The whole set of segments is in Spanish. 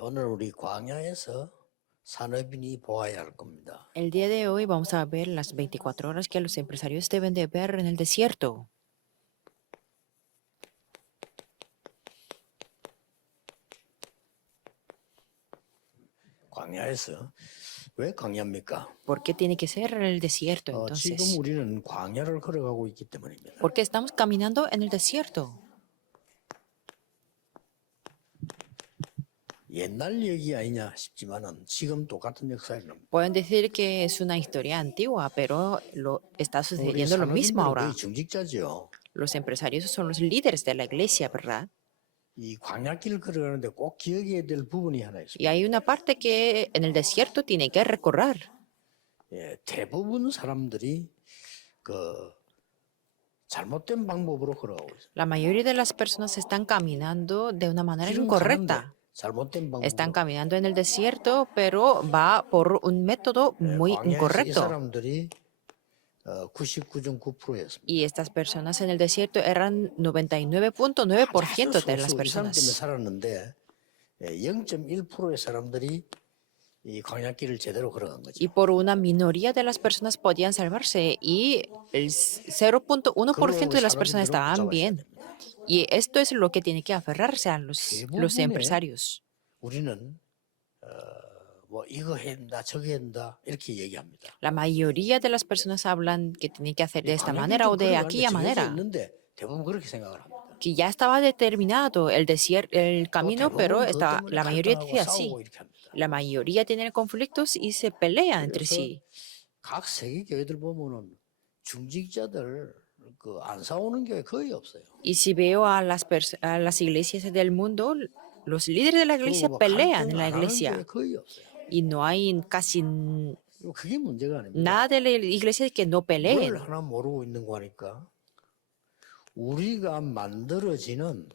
오늘 우리 광야에서 산업인이 보아야 할 겁니다. El día de hoy vamos a ver las 24 horas que los empresarios deben de ver en el desierto. 광야에서 왜 광야입니까? ¿Por qué tiene que ser en el desierto 지금 entonces? 우리는 광야를 걸어가고 있기 때문입니다. ¿Por qué estamos caminando en el desierto? 옛날 얘기 아니냐 싶지만은 지금 똑같은 역사를 합니다. Pueden decir que es una historia antigua, pero está 우리 sucediendo lo mismo 산업인들은 ahora. 거의 중직자죠. Los empresarios son los líderes de la iglesia, ¿verdad? 이 광야길 걸어가는데 꼭 기억해야 될 부분이 하나 Y 있습니다. hay una parte que en el desierto tiene que recorrer. 대부분 사람들이 그 잘못된 방법으로 걸어가고 있어요. La mayoría de las personas están caminando de una manera 길은 가는데 incorrecta. 잘못된 Están 방법으로. caminando en el desierto, pero va por un método muy 광야에서 이 incorrecto. 사람들이 99.9%였습니다. Y estas personas en el desierto eran 99.9% de las 이 사람 때문에 personas. 살았는데 0.1%의 사람들이 이 광야길을 제대로 걸어간 거죠. Y por una minoría de las personas podían salvarse y el 0.1% de las personas estaban bien. Y esto es lo que tiene que aferrarse a los empresarios. 우리는 뭐 이거 해야 된다, 저거 해야 된다 이렇게 얘기합니다. La mayoría de las personas hablan que tienen que hacer de esta manera o de aquella manera, 있는데 대부분 그렇게 생각을 합니다. que ya estaba determinado el camino, pero la mayoría dice así. 이렇게 합니다. La mayoría tienen conflictos y se pelean entre 그래서 sí. 각 세계 교회들 보면은 중직자들 그 안 싸우는 교회 거의 없어요. Y si veo a las iglesias del mundo, los líderes de la iglesia 뭐 pelean en 갈등 la 안 하는 교회 iglesia 거의 없어요. y no hay casi 그게 문제가 아닙니다. nada de la iglesia que no peleen. 뭘 하나 모르고 있는 거니까 우리가 만들어지는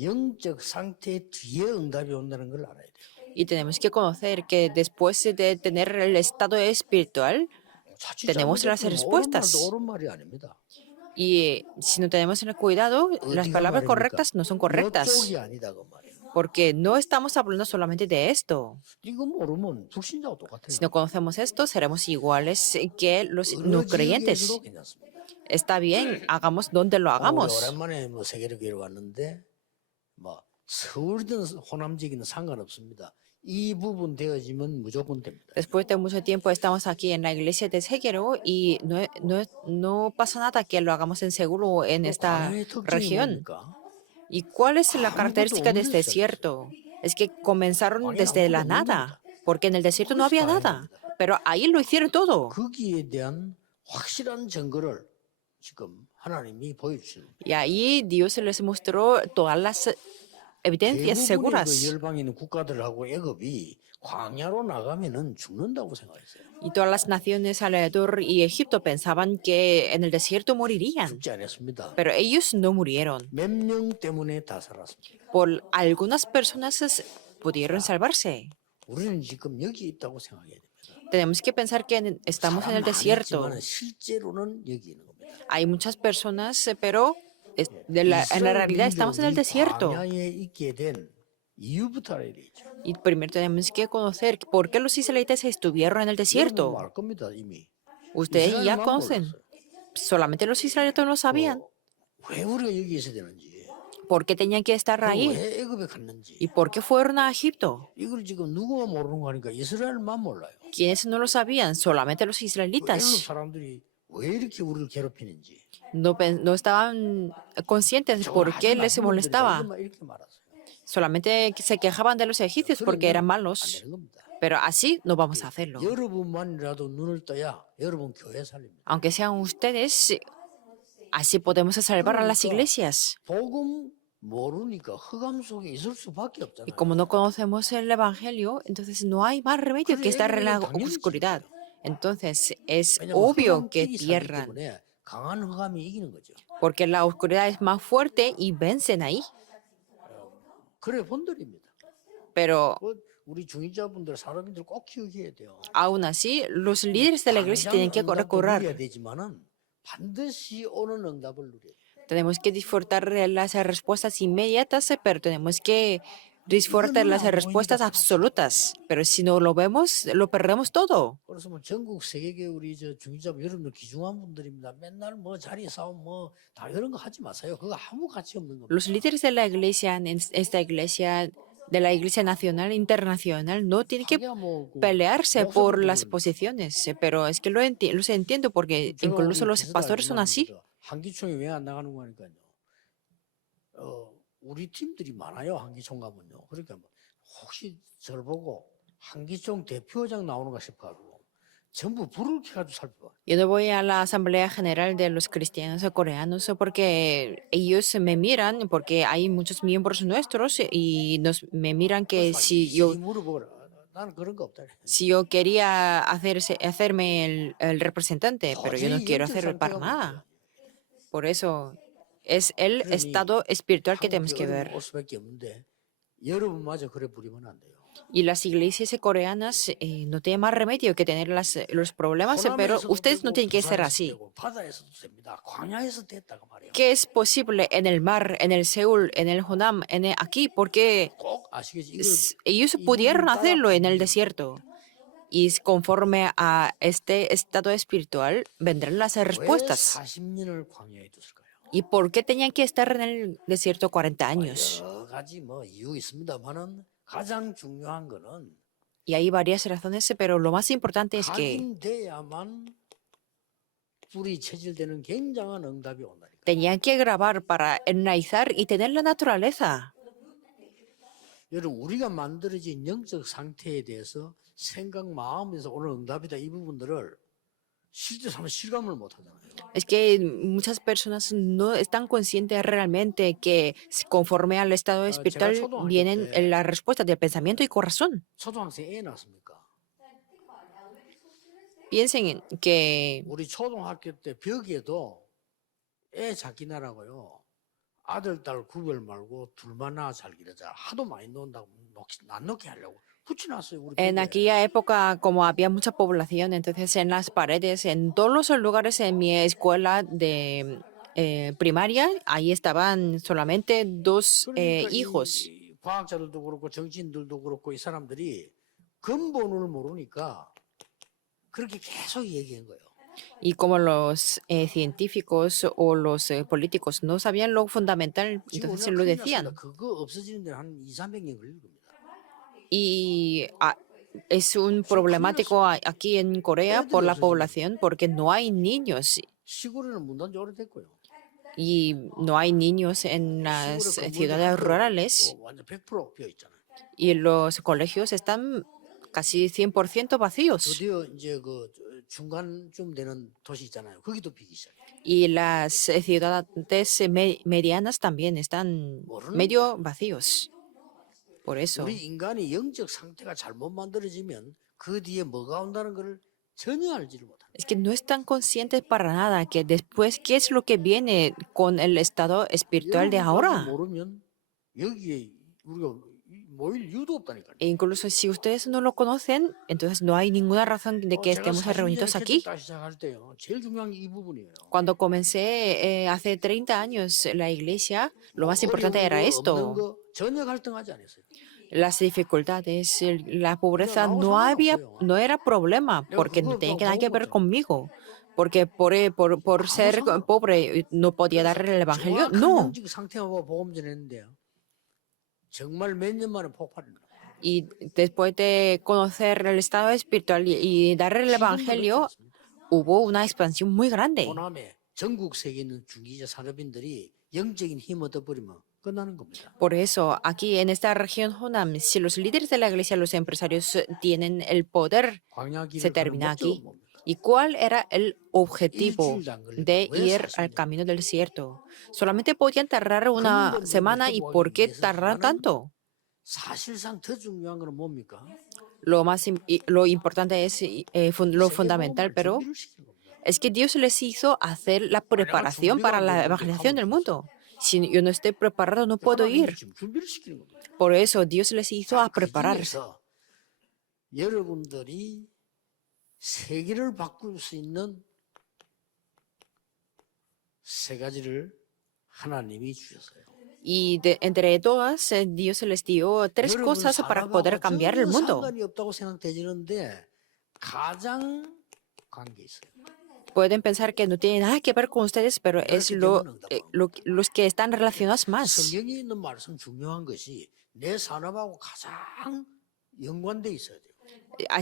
영적 상태 뒤에 응답이 온다는 걸 알아야 돼요. Y tenemos que conocer que después de tener el estado espiritual, tenemos las respuestas. 옳은 말이 아닙니다. Y si no tenemos el cuidado, las palabras correctas no son correctas. 이쪽이 아니다 그 말이에요. Porque no estamos hablando solamente de esto. 이거 모르면 불신자와 똑같아요. Si no conocemos esto, seremos iguales que los no creyentes. 의지에서도 괜찮습니다. Está bien, hagamos donde lo 우리 hagamos. 오랜만에 뭐 세계를 왔는데 뭐 서울이든 호남지기는 상관없습니다. 이 부분 되어지면 무조건 됩니다. Después de mucho tiempo estamos aquí en la iglesia de Seguro y no pasa nada que lo hagamos en Seguro o en esta 광야의 특징이 región. 뭡니까? ¿Y cuál es la característica de este desierto? Es que comenzaron desde la nada, porque en el desierto no había nada, pero ahí lo hicieron todo. 거기에 대한 확실한 증거를 지금 하나님이 보여주시는 거예요. Y ahí Dios les mostró todas las evidencias 대부분의 그 seguras. 열방에 있는 국가들하고 애굽이 광야로 나가면은 죽는다고 생각했어요. Y todas las naciones alrededor y Egipto pensaban que en el desierto morirían, 죽지 않았습니다. pero ellos no murieron. 몇 명 때문에 다 살았습니다. Por algunas personas pudieron salvarse. 우리는 지금 여기 있다고 생각해야 됩니다. Tenemos que pensar que estamos en el desierto. 있지만 실제로는 여기 있는 겁니다. Hay muchas personas, pero en la realidad estamos en el desierto. 광야에 있게 된 이유부터 알아야 되죠. Y primero tenemos que conocer por qué los israelitas estuvieron en el 여러분 desierto. 알 겁니다 이미. Ustedes ya 이스라엘만 conocen. 몰랐어요. Solamente los israelitas no sabían 왜 우리가 여기 있어야 되는지, por qué tenían que estar ahí 왜 애굽에 갔는지, y por qué fueron a Egipto. 이걸 지금 누구가 모르는 거 하니까 이스라엘만 몰라요. Quienes no lo sabían, solamente los 애굽 israelitas. 사람들이 왜 이렇게 우리를 괴롭히는지. No estaban conscientes de por qué les molestaba. 이렇게 말하세요. Solamente se quejaban de los egipcios porque eran 안 malos. 되는 겁니다. Pero así no vamos a hacerlo. 여러분만이라도 눈을 떠야 여러분 교회 살립니다. Aunque sean ustedes, así podemos salvar a las iglesias. 복음 모르니까 흑암 속에 있을 수밖에 Y 없잖아요. como no conocemos el Evangelio, entonces no hay más remedio que estar en la oscuridad. Entonces es 왜냐하면 obvio que 흑암끼리 살기 pierdan, 때문에 강한 흑암이 이기는 거죠. porque la oscuridad es más fuerte y vencen ahí. 그래 본들입니다. Pero 우리 중위자분들 사람들 꼭 기억해야 돼요. aún así, los líderes de la iglesia tienen que 누려야 recordar. 되지만은 반드시 오는 응답을 누려야 돼요. Tenemos que disfrutar de las respuestas inmediatas, pero tenemos que disfrutar las 이거는 안 respuestas 보이니까 absolutas, pero si no lo vemos, lo perdemos todo. 그래서 뭐 전국 세계계 우리 저 중기자 여러분들 귀중한 분들입니다. 맨날 뭐 자리 싸움 뭐 다 이런 거 하지 마세요. 그거 아무 가치 없는 겁니다. Los líderes de la iglesia, en esta iglesia, de la iglesia nacional e internacional, no tienen que 하기야 뭐그 pelearse por las 목소리도 posiciones, pero es que los entiendo porque 제가 incluso 우리 los pastores son así. 비서다 한기총이 왜 안 나가는 거 하니까요. 우리 팀들이 많아요. 한기총 가면요. 그러니까 뭐 혹시 저를 보고 한기총 대표장 나오는가 싶어가지고 전부 불을 켜가지고 살펴봐. Yo no voy a la Asamblea General de los Cristianos Coreanos porque ellos me miran, porque hay muchos miembros nuestros y me miran que 이세기 물어보거라. 나는 그런 거 없다. si yo quería hacerme el representante, pero yo no 도저히 quiero 영적 hacerlo para 상태가 nada. 문제야. Por eso es el 그러니 estado espiritual que tenemos 한국에 que 어려움 ver. 올 수밖에 없는데 여러분마저 그래 부리면 안 돼요. Y las iglesias coreanas no tienen más remedio que tener los problemas, pero 호남에서도 ustedes no 되고 tienen que ser 부산에서도 así. 되고 바다에서도 됩니다. 광야에서 됐다고 말이에요. ¿Qué es posible en el mar, en el Seúl, en el Honam, aquí? Porque 꼭 아시겠지? 이거 ellos 이 pudieron 부분 hacerlo en el 따라 desierto. Y conforme a este estado espiritual vendrán las 왜 respuestas. 40년을 광야에 뒀을까요? ¿Y por qué tenían que estar en el desierto 40 años? 여러 가지 뭐 이유 있습니다만은 가장 중요한 거는 Y hay varias razones, pero lo más importante es que 각인돼야만 불이 체질되는 굉장한 응답이 온다니까. tenían que grabar para enraizar y tener la naturaleza. 여러분 우리가 만들어진 영적 상태에 대해서 생각 마음에서 오는 응답이다 이 부분들을 실제 한번 실감을 못 하잖아요. Es que muchas personas no están conscientes realmente que conforme al estado espiritual vienen las respuestas del pensamiento y corazón. 초등학생 애 낳습니까? Piensen que 우리 초등학교 때 벽에도 애 자기나라고요. 아들 딸 구별 말고 둘만 낳아 살기라자 하도 많이 놓는다고 안 놓게 하려고 붙여놨어요. 우리 en 벽에. aquella época, como había mucha población, entonces en las paredes, en todos los lugares en mi escuela de primaria, ahí estaban solamente dos 그러니까 hijos. 이 과학자들도 그렇고 정치인들도 그렇고 이 사람들이 근본을 모르니까 그렇게 계속 얘기한 거예요. Y como los científicos o los políticos no sabían lo fundamental, 지금 entonces 우리나라 lo 큰일 decían. 났습니다. 그거 없어지는 데는 한 2, 300년 걸릴 겁니다. Y es un problemático aquí en Corea por la población porque no hay niños 시골에는 문 닫은 지 오래됐고요. y no hay niños en las 시골에 ciudades 건물들 rurales 완전 100% 비어 있잖아요. y los colegios están casi 100% vacíos. 드디어 이제 그 중간쯤 되는 도시 있잖아요. 거기도 비기 시작해요. Y las ciudades medianas también están medio vacíos. Por eso. 우리 인간이 영적 상태가 잘못 만들어지면 그 뒤에 뭐가 온다는 걸 전혀 알지를 못합니다. Es que no están conscientes para nada que después qué es lo que viene con el estado espiritual de ahora. 모르면 여기에 우리가 모일 이유도 없다니까요. E incluso si ustedes no lo conocen, entonces no hay ninguna razón de que estemos reunidos aquí. 시작할 때요. 제일 중요한 게 이 부분이에요. Cuando comencé hace 30 años la iglesia, lo más importante era esto. 전혀 갈등하지 않았어요. Las dificultades, la pobreza no era problema porque no tenía nada que ver conmigo. Porque por ser pobre no podía dar el evangelio. No. 영적 상태만 보고 복음 전했는데요. 정말 몇 년 만에 폭발입니다. Y después de conocer el estado espiritual y dar el evangelio, hubo una expansión muy grande. 호남에 전국 세계에 있는 중기자 산업인들이 영적인 힘 얻어버리면 끝나는 겁니다. Por eso, aquí en esta región Honam, si los líderes de la iglesia, los empresarios tienen el poder, se termina aquí. ¿Y cuál era el objetivo de ir al camino del desierto? Solamente podían tardar una semana. ¿Y por qué tardaron tanto? 사실상 더 중요한 건 뭡니까? Lo importante es lo fundamental, pero es que Dios les hizo hacer la preparación para la evangelización del mundo. Si yo no estoy preparado, no puedo ir. Por eso Dios les hizo a prepararse. 여러분들이 세계를 바꿀 수 있는 세 가지를 하나님이 주셨어요. Y entre todas, Dios les dio tres 여러분 cosas para poder 산업하고 cambiar el 전혀 mundo. 상관이 없다고 생각되지는데 가장 관계 있어요. Pueden pensar que no tiene nada que ver con ustedes, pero es 그렇기 때문에 응답하고 los que están relacionados más. 성경에 있는 말씀 중요한 것이 내 산업하고 가장 연관돼 있어야 돼요.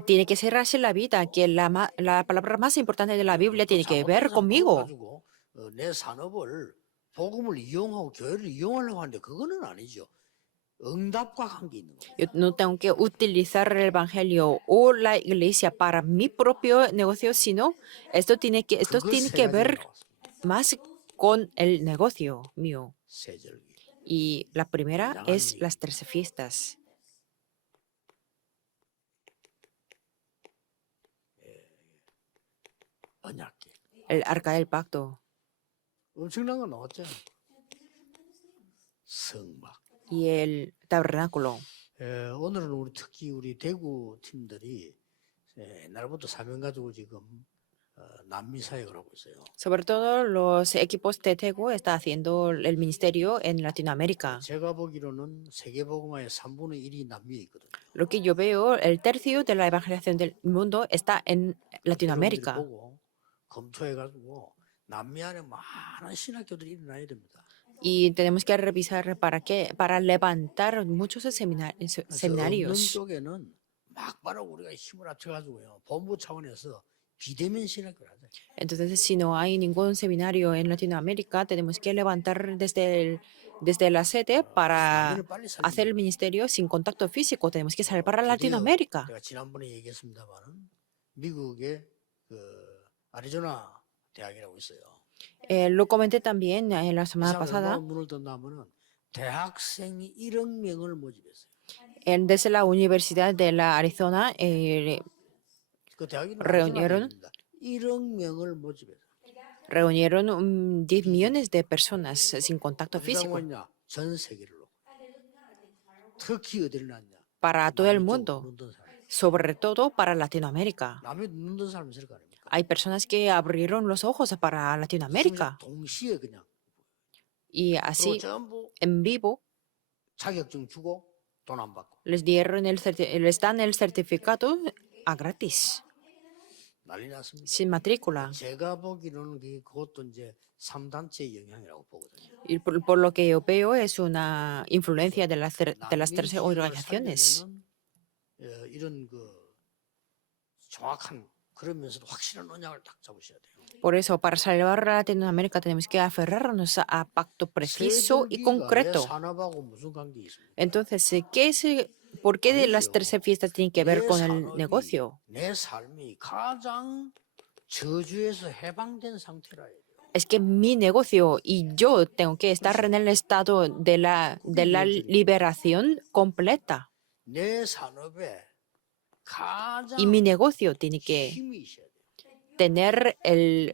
Tiene que ser así la vida, que la palabra más importante de la Biblia tiene que ver conmigo. 가지고 내 산업을 복음을 이용하고 교회를 이용하려고 하는데 그거는 아니죠. 응답과 관계 있는 거예요. Yo no tengo que utilizar el evangelio o la iglesia para mi propio negocio, sino esto tiene que 세 가지가 ver 나왔습니다. más con el negocio mío. 세절기, Y la primera es 양안이. las 13 fiestas, 언약계. el arca del pacto 엄청난 거 나왔죠. 성막. y el tabernáculo. 오늘은 특히 우리 대구 팀들이 옛날부터 사명 가지고 지금 남미 사역을 하고 있어요. Sobre todo los equipos de Tegu está haciendo el ministerio en Latinoamérica. 제가 보기로는 세계복음화의 3분의 1이 남미에 있거든요. Lo que yo veo, el tercio de la evangelización del mundo está en Latinoamérica. 보고 검토해가지고 남미 안에 많은 신학교들이 일어나야 됩니다. Y tenemos que revisar para qué, para levantar muchos 없는 seminarios. 쪽에는 막바로 우리가 힘을 합쳐가지고요. 본부 차원에서 비대면 신학교를 하자. Entonces, si no hay ningún seminario en Latinoamérica, tenemos que levantar desde la sede para 남미를 빨리 살리는 hacer el ministerio sin contacto físico. Tenemos que salvar a Latinoamérica. 제가 지난번에 얘기했습니다만은 미국의 그 아리조나 대학이라고 있어요. Lo comenté también en la 이 semana 사람들 pasada. 문을 떴나면은 대학생이 1억 명을 모집했어요. Desde la Universidad de la Arizona, 그 대학이 reunieron 1억 명을 모집했어요. reunieron 10 millones de personas sin contacto físico 어디냐? 전 세계를 놓고. 특히 어디를 놨냐? para todo el 남미 쪽 mundo, 눈 뜬 사람. sobre todo para Latinoamérica. 남미 눈 뜬 사람 있을 거 아닙니까? Hay personas que abrieron los ojos para Latinoamérica 동시에 그냥 y 그리고 así 전부 en vivo 자격증 주고 돈 안 받고 les dan el certificado a gratis, 난리 났습니다. sin matrícula. 제가 보기로는 그것도 이제 3단체의 영향이라고 보거든요. Y por lo que yo veo es una influencia de las 남미 tres 지역을 organizaciones. 살려면은 이런 그 정확한 그러면서도 확실한 언약을 딱 잡으셔야 돼요. Por eso, para salvar a Latinoamérica tenemos que aferrarnos a pacto preciso y 세절기가 내 concreto. 산업하고 무슨 관계 있습니까? Entonces, ¿por qué de las 13 fiestas tienen que ver 내 con el 산업이, negocio? 내 삶이 가장 저주에서 해방된 상태라 해요. Es que mi negocio y yo tengo que estar en el estado de la liberación completa. 내 산업에 가장 Y mi negocio tiene que 힘이 있어야 돼요. tener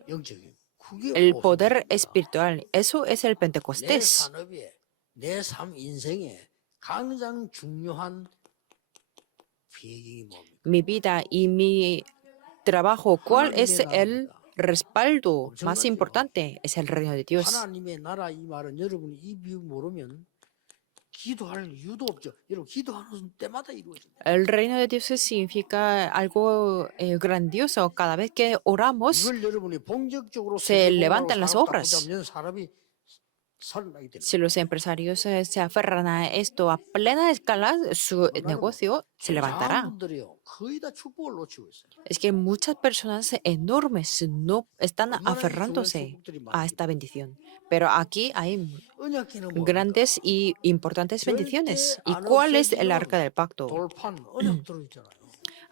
영적인. 그게 el 오순절입니다. poder espiritual. Eso es el 내 Pentecostés. 산업에 내 삶 인생에 가장 중요한 배경이 뭡니까? Mi vida y mi trabajo, ¿cuál es el respaldo más importante? Es el reino de Dios. 하나님의 나라 이 말은 여러분이 이 비유 모르면 기도할 이유도 없죠. 여러분 기도하는 때마다 이루어집니다. El reino de Dios significa algo grandioso. Cada vez que oramos, 이걸 여러분이 본격적으로 se levantan las obras. 사람이 살아나게 되는 Si los empresarios se aferran a esto a plena escala, su negocio se levantará. 분들이요 거의 다 축복을 놓치고 있어요. Es que muchas personas enormes no están 얼마나 이 aferrándose 축복들이 a 많은지. esta bendición. Pero aquí hay 언약궤는 뭡니까? grandes y importantes bendiciones. ¿Y cuál es el arca del pacto? 돌판 언약 들어있잖아요.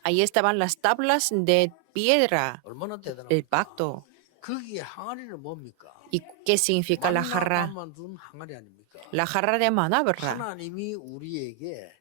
Ahí estaban las tablas de piedra, 얼마나 el 대단합니까? pacto. 거기에 항아리는 뭡니까? ¿Y qué significa la jarra? 만나만 준 항아리 아닙니까? La jarra de maná, ¿verdad? 하나님이 우리에게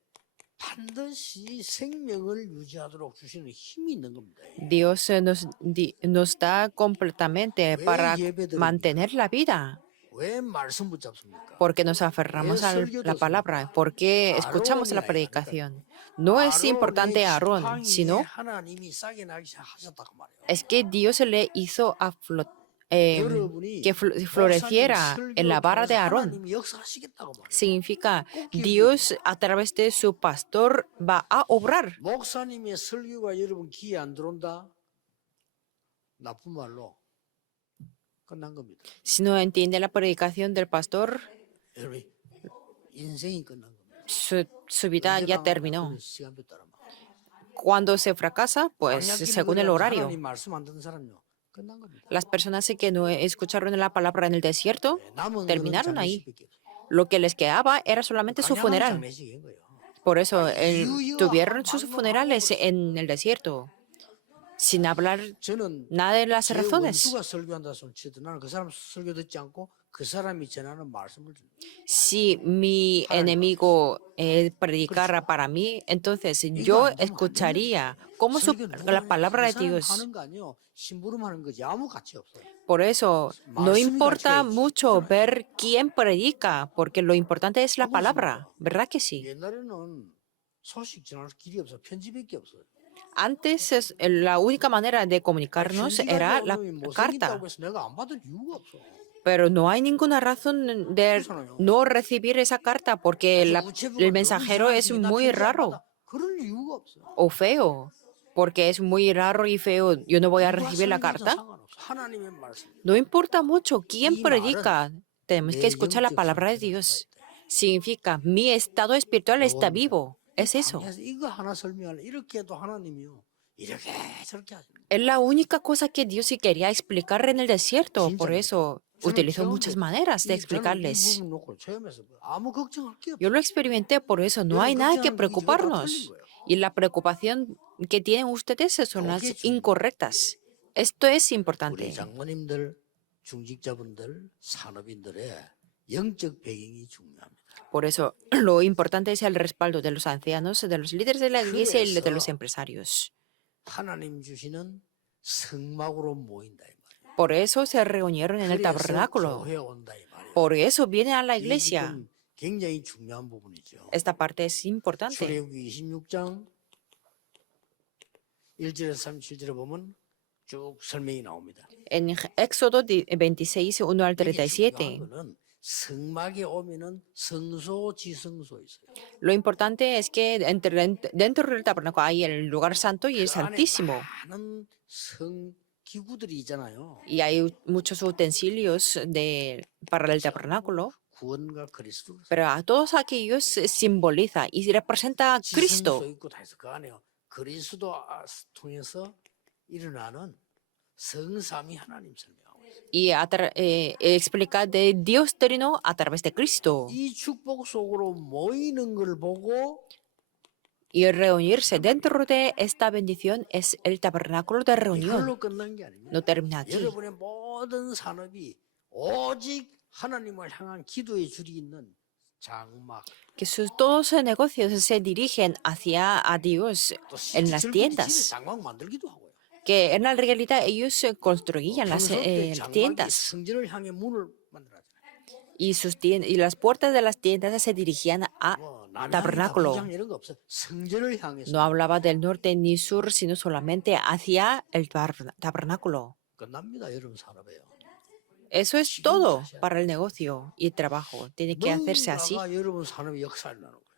반드시 생명을 유지하도록 주시는 힘이 있는 겁니다. Dios nos da completamente para mantener la vida. 왜 말씀 붙잡습니까? Porque nos aferramos a la palabra, porque escuchamos la predicación. No es importante a Aarón, sino 하나님이 싸게 나게 하셨다고 말해요. es que Dios le hizo 여러분이 floreciera 목사님 en la 설교를 vara de 통해서 Aarón. 하나님이 역사하시겠다고 말해요. Significa 꼭 기억해야 Dios 돼요. a través de su pastor va a obrar. 목사님의 설교가 여러분 귀에 안 들어온다? 나쁜 말로 끝난 겁니다. Si no entiende la predicación del pastor, 여러분 인생이 끝난 겁니다. su vida 언제 ya 당하냐? terminó. 그건 시간표 따라 말이에요. Cuando se fracasa, pues 광야 según 길을 el 걸어가면서 horario. 하나님 말씀 안 듣는 사람요 끝난 겁니다. Las personas que no escucharon la palabra en el desierto 남은 거는 terminaron ahí. 장례식밖에 없어요. Lo que les quedaba era solamente su 광야만 funeral. 장례식인 거예요. Por eso 이유요 tuvieron sus 방법하고 funerales en el desierto, sin hablar 저는 nada de las 제 razones. 원수가 설교한다 손 치든 나는 그 사람 설교 듣지 않고 그 사람이 전하는 말씀을 듣는 거예요. Si mi enemigo predicara para mí, entonces yo escucharía cómo la palabra de Dios. 하는 거 아니에요. 심부름하는 거지 아무 가치 없어요. Por eso no importa mucho ver quién predica, porque lo importante es la palabra, ¿verdad que sí? 옛날에는 소식 전할 길이 없어 편지밖에 없어요. Antes la única manera de comunicarnos era la carta, 해서 내가 안 받을 이유가 없어. pero no hay ninguna razón de no recibir esa carta porque el mensajero es muy raro 그럴 이유가 없어. o feo, porque es muy raro y feo. Yo no voy a recibir la carta. 하나님의 말씀. No importa mucho quién predica, tenemos que escuchar la palabra de Dios. Significa, mi estado espiritual está vivo. Es eso. 이거 하나 설명하려 이렇게 해도 하나님이요. 이렇게 저렇게 하십니다. Es la única cosa que Dios sí quería explicar en el desierto. Por eso utilizó muchas maneras de explicarles. 아무 걱정할 게 없어. Yo lo experimenté, por eso no hay nada que preocuparnos. Y la preocupación que tienen ustedes son las incorrectas. Esto es 우리 importante. 장로님들, 중직자분들, 산업인들의 영적 배경이 중요합니다. Por eso lo importante es el respaldo de los ancianos, de los líderes de la iglesia y de los empresarios. 하나님 주시는 성막으로 모인다 이 말이에요. Por eso se reunieron en el tabernáculo. 교회 온다 이 말이에요. Por eso vienen a la 이 iglesia. 지금 굉장히 중요한 부분이죠. Esta parte es importante. 출애굽기 26장 1절에서 37절에 보면 쭉 설명이 나옵니다. En Éxodo 26, 1 al 이게 37. 중요한 거는 성막에 오면은 성소 지성소 있어요. Lo importante es que dentro del tabernáculo hay el lugar santo y el 그 안에 santísimo. 많은 성 기구들이 있잖아요. Y hay muchos utensilios para el tabernáculo. 구원과 그리스도. Pero a todos aquellos simboliza y representa a Cristo. 지성소 있고 다 있어. 그 안에요. 그리스도 통해서 일어나는 성삼위 하나님 설명하고 있어요. Y explica de Dios Trino a través de Cristo. 이 축복 속으로 모이는 걸 보고 Y reunirse dentro de esta bendición es el tabernáculo de reunión. 이걸로 끝난 게 아닙니다. No termina aquí. 여러분의 모든 산업이 오직 하나님을 향한 기도의 줄이 있는 장막. Que todos sus negocios se dirigen hacia a Dios 또 en las 집에 tiendas. 장막 만들기도 하고요. Que en la realidad ellos construían las 평소 때 장막이 tiendas. 성전을 향해 문을 만들었잖아요. Y las puertas de las tiendas se dirigían a 남양 tabernáculo. 북양 이런 거 없어. 성전을 향해서 No hablaba del norte ni sur, sino solamente hacia el tabernáculo. 끝납니다. 여러분 산업에요. Eso es todo para el negocio y el trabajo. Tiene que hacerse así. 뭔가가 여러분 산업의 역사를 나누는 거예요.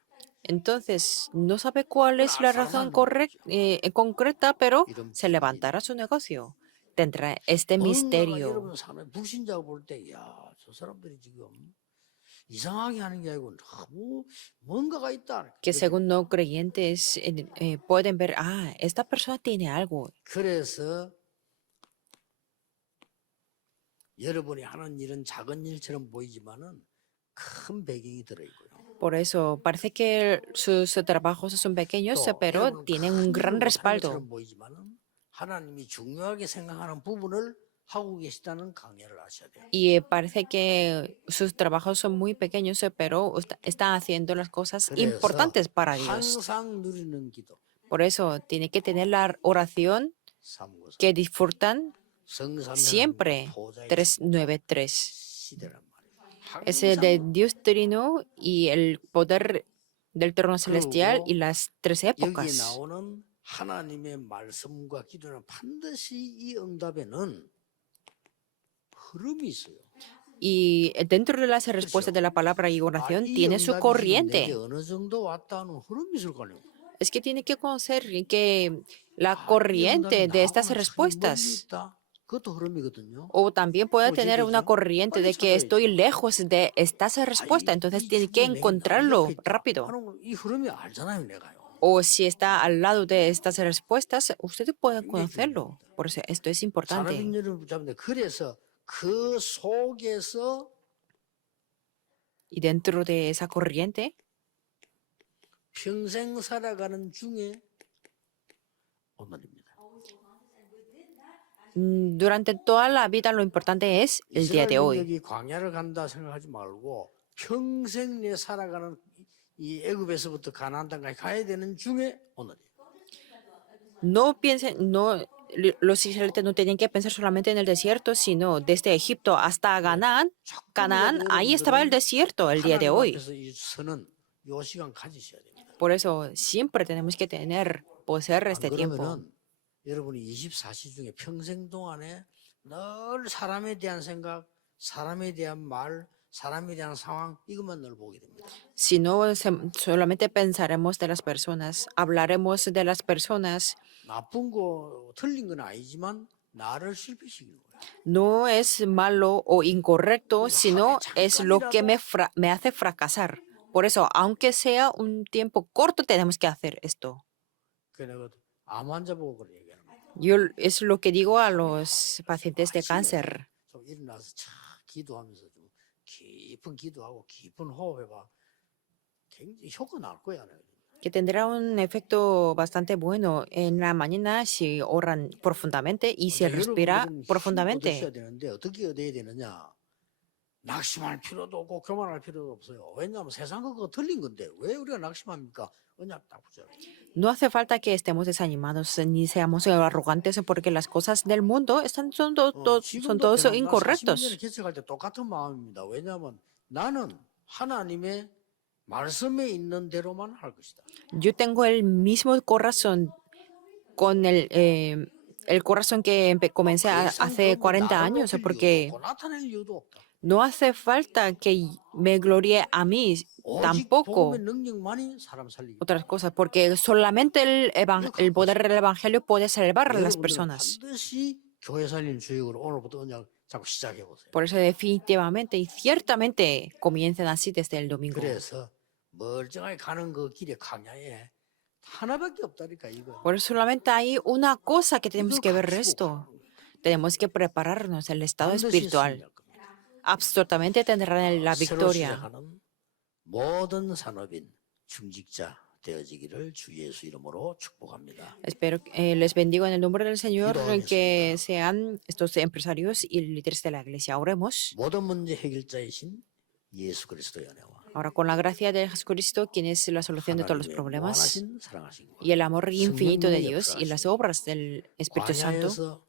Entonces, no sabe cuál es la razón concreta, pero se levantará su negocio. Tendrá este 뭔가가 misterio. 여러분 산업 불신자가 볼 때, 야, 저 사람들이 지금 이상하게 하는 게 아니고 너무 뭔가가 있다. Que según no creyentes pueden ver, esta persona tiene algo. 그래서 여러분이 하는 일은 작은 일처럼 보이지만은 큰 배경이 들어 있고요. Por eso parece que sus trabajos son pequeños, pero tienen un gran respaldo. 보이지만은 하나님이 중요하게 생각하는 부분을 하고 계시다는 강해를 하셔야 돼요. Y parece que sus trabajos son muy pequeños, pero están haciendo las cosas importantes para Dios. 항상 누리는 기도. Por eso tiene que tener la oración 삼고서 que disfrutan siempre. 393. 시대란 말이에요. Es el de Dios Trino y el poder del trono celestial y las tres 여기에 épocas. 나오는 하나님의 말씀과 기도는 반드시 이 응답에는 흐름이 있어요. Y dentro de las respuestas de la palabra y oración 이 tiene su 응답이 지금 내게 corriente. 어느 정도 왔다는 흐름이 있을 거 아니에요. Es que tiene que conocer que la 이 corriente 응답이 de estas 나하고는 저기 멀리 respuestas, 있다. 그것도 흐름이거든요. o también puede 어떻게 tener una 되죠? corriente 빨리 de que 찾아야죠. estoy lejos de estas respuestas, entonces 이 tiene que 축복은 내게 늘 encontrarlo 옆에 있다. rápido. 하는 이 흐름이 알잖아요, 내가요. O si está al lado de estas respuestas, usted puede 굉장히 conocerlo. 중요합니다. Por eso esto es importante. 산업인 여러분 잡는데 그래서 그 속에서 Y dentro de esa corriente, 평생 살아가는 중에 오늘입니다. durante toda la vida lo importante es el día de 이스라엘 hoy. 민족이 광야를 간다 생각하지 말고 평생 내 살아가는 이 애굽에서부터 가나안 땅까지 가야 되는 중에 오늘이에요. No piensen, no, los israelitas no tenían que pensar solamente en el desierto, sino desde Egipto hasta Canaán, ahí estaba el desierto el día de 하나님 hoy. 앞에서 이 선은 요 시간 가지셔야 됩니다. Por eso siempre tenemos que poseer 안 este tiempo. 그러면은 여러분이 24시 중에 평생 동안에 늘 사람에 대한 생각, 사람에 대한 말, 사람에 대한 상황 이것만 늘 보게 됩니다. Si no solamente pensaremos de las personas, hablaremos de las personas, 나쁜 거 틀린 건 아니지만 나를 실패시키는 거예요. no es malo o incorrecto, sino es lo que me hace fracasar. Por eso, aunque sea un tiempo corto, tenemos que hacer esto. 그 내가 암 환자 보고 그래 얘기하는 거예요. Yo es lo que digo a los pacientes de cáncer. 좀 일어나서 참 기도하면서 좀 깊은 기도하고 깊은 호흡해봐. 굉장히 효과 날 거야. Que tendrá un efecto bastante bueno en la mañana si oran profundamente y si respira 여러분들은 힘 profundamente. 얻으셔야 되는데 어떻게 얻어야 되느냐? 낙심할 필요도 없고 교만할 필요도 없어요. 왜냐하면 세상 그거 틀린 건데 왜 우리가 낙심합니까? 언약 딱 붙여요. No hace falta que estemos desanimados ni seamos arrogantes porque las cosas del mundo son todos 지금도 나 40년 incorrectos. 전에 개척할 때 똑같은 마음입니다. 왜냐하면 나는 하나님의 말씀에 있는 대로만 할 것이다. Yo tengo el mismo corazón con el corazón que comencé hace 40 años porque 나타낼 이유도 없다. no hace falta que me gloríe a mí 오직 tampoco 복음의 능력만이 사람 살리기. otras cosas, porque solamente el poder del Evangelio puede salvar a las 여러분들은 personas. 반드시 교회 살리는 주역으로 오늘부터 언약 자꾸 시작해 보세요. Por eso definitivamente y ciertamente comiencen así desde el domingo. 그래서 멀쩡하게 가는 그 길에 광야에 하나밖에 없다니까 이거. Por eso solamente hay una cosa que tenemos 이걸 que ver 갖추고 esto. 가는 거예요. Tenemos que prepararnos el estado 반드시 espiritual. 승리할 겁니다. Absolutamente tendrán la 새로 victoria. 시작하는 모든 산업인 중직자 되어지기를 주 예수 이름으로 축복합니다. Espero que les bendigo en el nombre del Señor 기도하겠습니다. que sean estos empresarios y líderes de la iglesia. Oremos. 모든 문제 해결자이신 예수 그리스도의 은혜와 Ahora, con la gracia de Jesucristo, quien es la solución de todos los 하나님의 problemas, 무한하신 사랑하심과 y el amor infinito de 성령님의 Dios y las 역사하심, obras del Espíritu Santo, 광야에서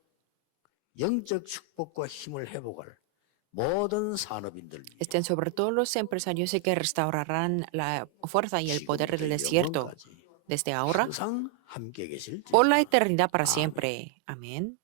영적 축복과 힘을 회복할 모든 산업인들 위해 estén sobre todos los empresarios y que restaurarán la fuerza y el poder del 지금부터 desierto 영원까지 desde ahora 항상 함께 계실 por la eternidad para siempre. Amén.